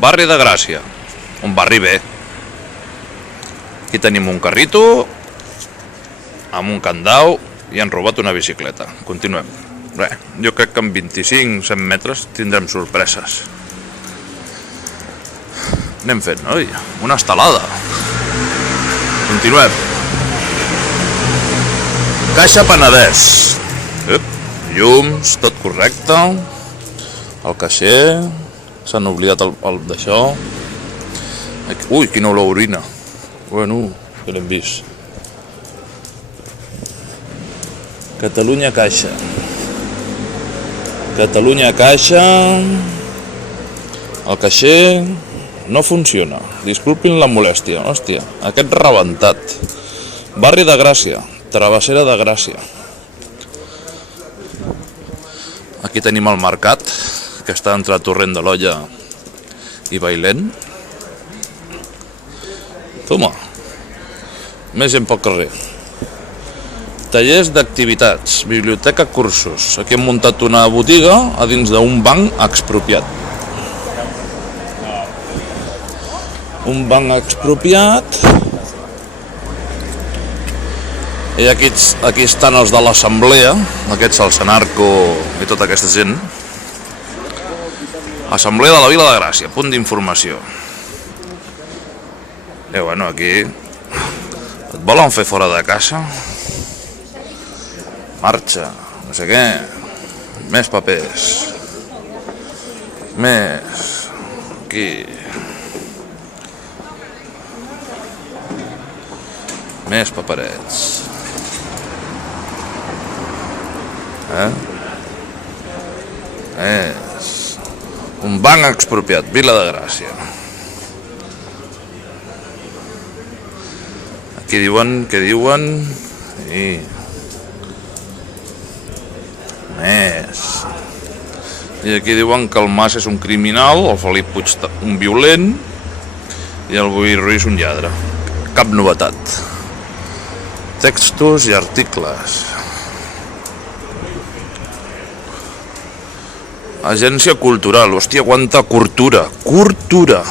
Barri de Gràcia. Un barri bé. Aquí tenim un carrito amb un candau i han robat una bicicleta. Continuem. Bé, jo crec que en 25-100 metres tindrem sorpreses. Anem fent, oi? Una estelada. Continuem. Caixa Penedès. Llums, tot correcte. El caixer. S'han oblidat el d'això. Ui, quina olorina. Bueno, que l'hem vist. Catalunya Caixa. Catalunya Caixa. El caixer no funciona. Disculpin la molèstia. Hòstia, aquest rebentat. Barri de Gràcia. Travessera de Gràcia. Aquí tenim el mercat, que està entre Torrent de l'Olla i Bailén. Toma, més gent pel carrer. Tallers d'activitats, biblioteca, cursos. Aquí hem muntat una botiga a dins d'un banc expropiat. Un banc expropiat. I aquí estan els de l'assemblea, aquests el Senarco i tota aquesta gent. Assemblea de la Vila de Gràcia, punt d'informació. I bueno, aquí et volen fer fora de casa? Marxa, no sé què. Més papers. Més. Aquí. Més paperets. És un banc expropiat, Vila de Gràcia. Aquí diuen, què diuen? I més. I aquí diuen que el Mas és un criminal, el Felip Puig un violent i el Boi Ruiz un lladre. Cap novetat. Textos i articles. Agència cultural, hòstia, quanta cultura, cultura.